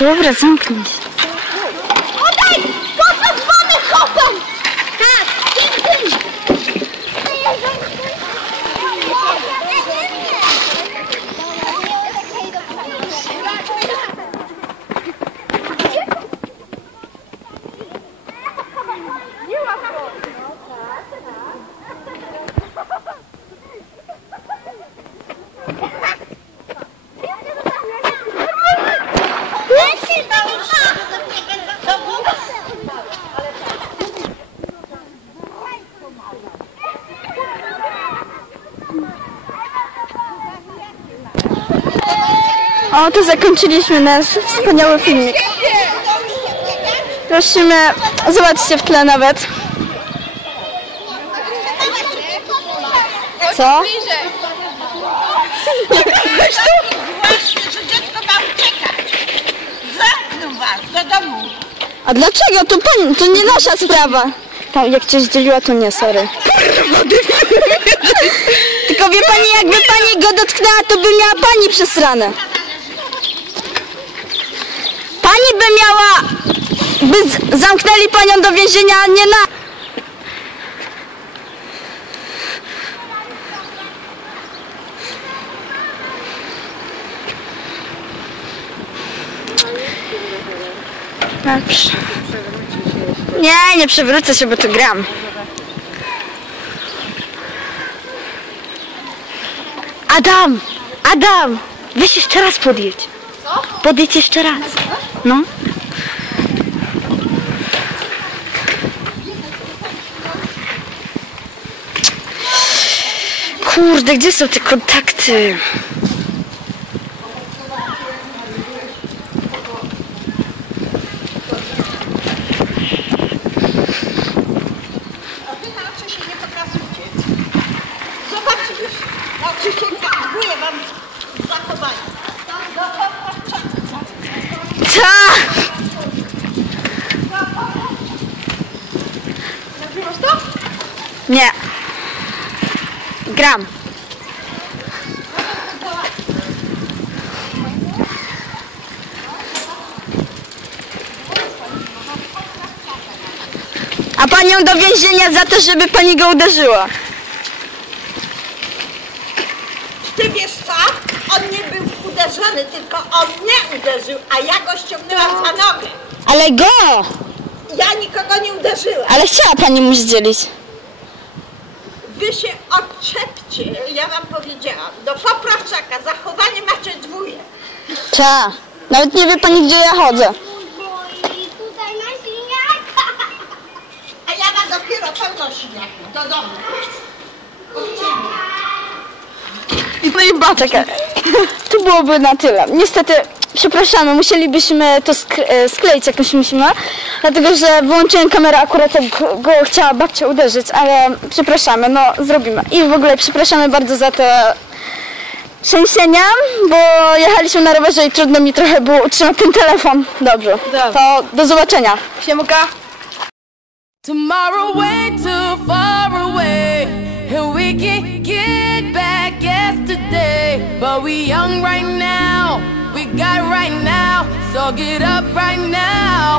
Dobra, zamknij się. Podaj! Kopa z wami kopą! Tak, dziękuję. Ha ha ha! O, to zakończyliśmy nasz wspaniały filmik. Prosimy, zobaczcie w tle nawet. Co? A dlaczego? To pani, to nie nasza sprawa. Tam, jak cię zdzieliła, to nie, sorry. Tylko wie pani, jakby pani go dotknęła, to by miała pani przesrane. Pani by miała, by z- zamknęli panią do więzienia, a nie na... Dobrze. Nie, nie przewrócę się, bo tu gram. Adam! Adam! Weź jeszcze raz podjedź. Co? Podjedź jeszcze raz. No. Kurde, gdzie są te kontakty? Wy na oczy się nie pokazujcie. Zobaczysz. Ta! Nagrywasz to? Nie. Gram. A panią do więzienia za to, żeby pani go uderzyła. Ty wiesz co? On nie był uderzony, tylko on mnie uderzył, a ja go ściągnęłam za nogę. Ale go! Ja nikogo nie uderzyłam. Ale chciała pani mu zdzielić. Wy się odczepcie, ja wam powiedziałam. Do poprawczaka zachowanie macie dwóje. Ta. Nawet nie wie pani, gdzie ja chodzę. Tutaj na siniaka. A ja mam dopiero pełno siniaków do domu. Ciebie. No i ba, czekaj. To byłoby na tyle. Niestety, przepraszamy, musielibyśmy to sk- e, skleić jakąś myślę, dlatego że wyłączyłem kamerę akurat jak go chciała babcia uderzyć, ale przepraszamy, no zrobimy. I w ogóle przepraszamy bardzo za te trzęsienia, bo jechaliśmy na rowerze i trudno mi trochę było utrzymać ten telefon. Dobrze, to do zobaczenia. Siemka. Tomorrow way too far away, and we can get. But we young right now, we got right now, so get up right now.